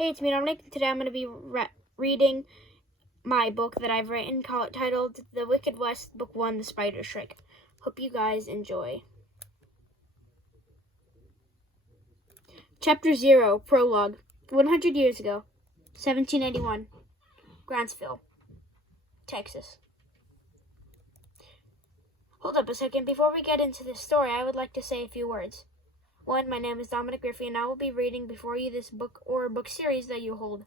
Hey, it's me, Dominic. Today I'm going to be reading my book that I've written titled The Wicked West, Book 1, The Spider's Trick. Hope you guys enjoy. Chapter 0, Prologue. 100 years ago, 1781, Grantsville, Texas. Hold up a second. Before we get into this story, I would like to say a few words. 1. My name is Dominic Griffey, and I will be reading before you this book or book series that you hold.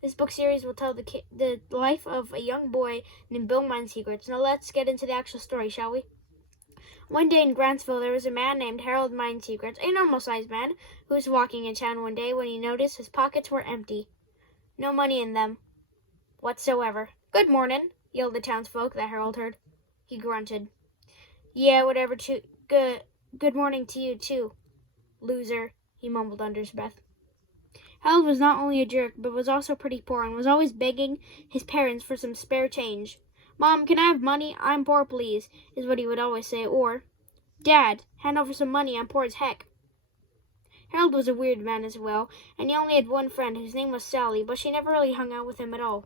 This book series will tell the life of a young boy named Bill Mindsecrets. Now let's get into the actual story, shall we? One day in Grantsville, there was a man named Harold Mindsecrets, a normal-sized man, who was walking in town one day when he noticed his pockets were empty. No money in them whatsoever. "Good morning," yelled the townsfolk that Harold heard. He grunted. "Yeah, whatever, good morning to you, too, loser," he mumbled under his breath. Harold was not only a jerk, but was also pretty poor and was always begging his parents for some spare change. "Mom, can I have money? I'm poor, please," is what he would always say. Or, "Dad, hand over some money. I'm poor as heck." Harold was a weird man as well, and he only had one friend whose name was Sally, but she never really hung out with him at all.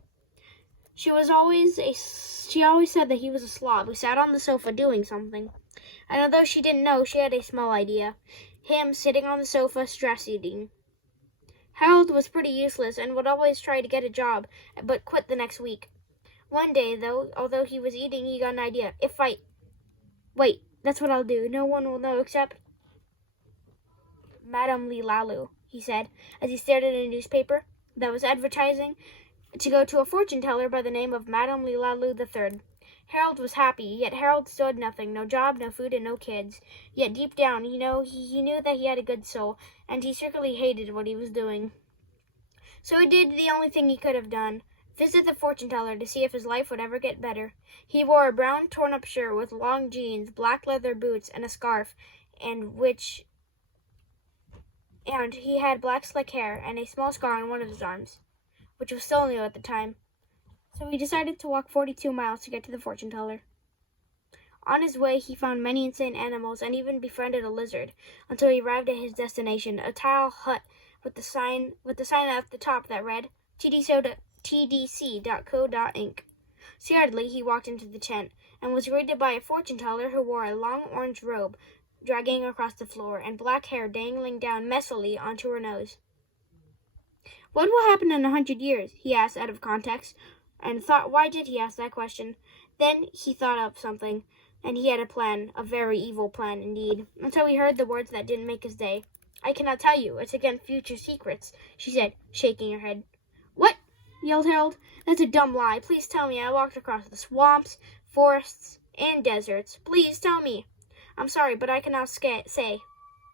She always said that he was a slob who sat on the sofa doing something. And although she didn't know, she had a small idea. Him sitting on the sofa, stress eating. Harold was pretty useless and would always try to get a job, but quit the next week. One day, though, although he was eating, he got an idea. Wait, that's what I'll do. No one will know except Madame Lilalu, he said, as he stared at a newspaper that was advertising to go to a fortune teller by the name of Madame Lilalu III. Harold was happy, yet Harold still had nothing, no job, no food, and no kids. Yet deep down, he knew that he had a good soul, and he secretly hated what he was doing. So he did the only thing he could have done, visit the fortune teller to see if his life would ever get better. He wore a brown torn-up shirt with long jeans, black leather boots, and a scarf, and he had black slick hair and a small scar on one of his arms, which was still new at the time. So he decided to walk 42 miles to get to the fortune teller. On his way, he found many insane animals and even befriended a lizard until he arrived at his destination, a tile hut with the sign at the top that read TDC.co.inc. Scaredly, he walked into the tent and was greeted by a fortune teller who wore a long orange robe dragging across the floor and black hair dangling down messily onto her nose. "What will happen in 100 years?" he asked out of context, and thought, why did he ask that question? Then he thought of something, and he had a plan, a very evil plan indeed, until he heard the words that didn't make his day. "I cannot tell you. It's against future secrets," she said, shaking her head. "What?" yelled Harold. "That's a dumb lie. Please tell me. I walked across the swamps, forests, and deserts. Please tell me." "I'm sorry, but I cannot say."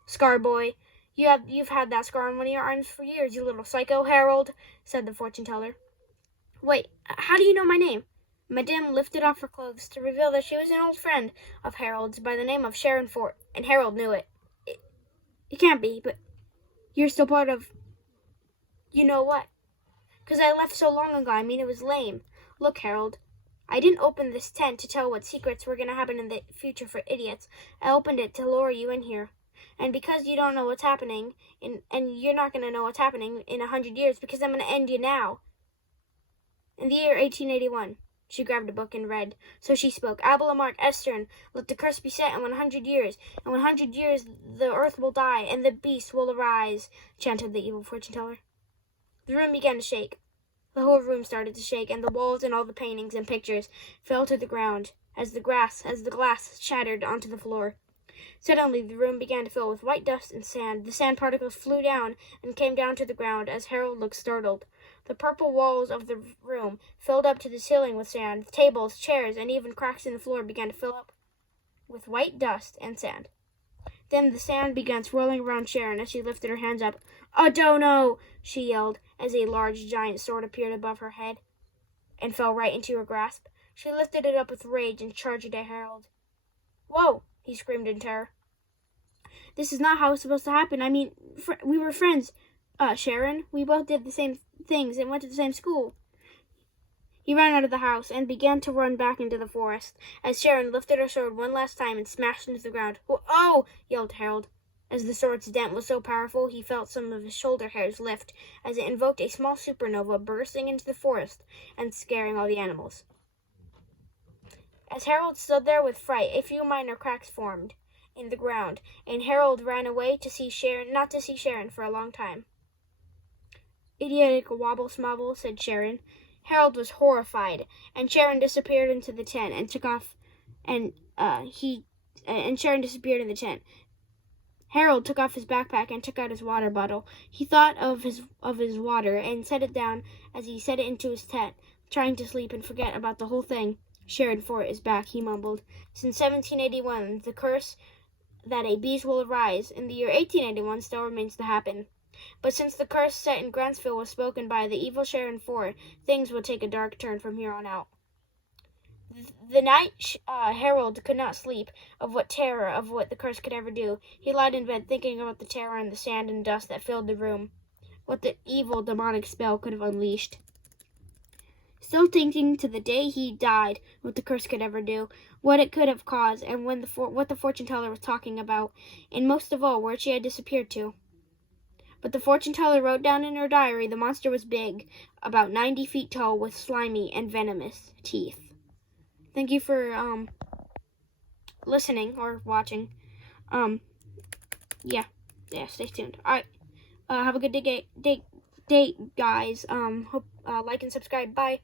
"Scar boy, you've had that scar on one of your arms for years, you little psycho, Harold," said the fortune teller. "Wait, how do you know my name?" Madame lifted off her clothes to reveal that she was an old friend of Harold's by the name of Sharon Fort, and Harold knew it. It can't be, but you're still part of... You know what? 'Cause I left so long ago. I mean, it was lame. Look, Harold, I didn't open this tent to tell what secrets were going to happen in the future for idiots. I opened it to lure you in here. And because you don't know what's happening, and you're not going to know what's happening in 100 years, because I'm going to end you now. In the year 1881, she grabbed a book and read. So she spoke. "Abelamark Estern, let the curse be set in 100 years. In 100 years the earth will die, and the beast will arise," chanted the evil fortune teller. The room began to shake. The whole room started to shake, and the walls and all the paintings and pictures fell to the ground as the glass shattered onto the floor. Suddenly, the room began to fill with white dust and sand. The sand particles flew down and came down to the ground as Harold looked startled. The purple walls of the room filled up to the ceiling with sand. Tables, chairs, and even cracks in the floor began to fill up with white dust and sand. Then the sand began swirling around Sharon as she lifted her hands up. "Adono!" she yelled as a large giant sword appeared above her head and fell right into her grasp. She lifted it up with rage and charged at Harold. "Whoa!" he screamed in terror. "This is not how it's supposed to happen. I mean, we were friends, Sharon. We both did the same things and went to the same school." He ran out of the house and began to run back into the forest as Sharon lifted her sword one last time and smashed into the ground. "Oh!" yelled Harold. As the sword's dent was so powerful, he felt some of his shoulder hairs lift as it invoked a small supernova bursting into the forest and scaring all the animals. As Harold stood there with fright, a few minor cracks formed in the ground, and Harold ran away to see Sharon, not to see Sharon for a long time. "Idiotic wobble smobble," said Sharon. Harold was horrified, and Sharon disappeared into the tent and took off, and Sharon disappeared in the tent. Harold took off his backpack and took out his water bottle. He thought of his water and set it down as he set it into his tent, trying to sleep and forget about the whole thing. "Sharon Fort is back," he mumbled. "Since 1781, the curse that a beast will arise in the year 1881 still remains to happen. But since the curse set in Grantsville was spoken by the evil Sharon Fort, things will take a dark turn from here on out." The night Harold could not sleep of what the curse could ever do. He lied in bed thinking about the terror and the sand and dust that filled the room, what the evil demonic spell could have unleashed. Still thinking to the day he died what the curse could ever do, what it could have caused, and what the fortune teller was talking about, and most of all, where she had disappeared to. But the fortune teller wrote down in her diary the monster was big, about 90 feet tall, with slimy and venomous teeth. Thank you for listening or watching. Yeah, stay tuned. All right, have a good day, guys. Hope like and subscribe. Bye.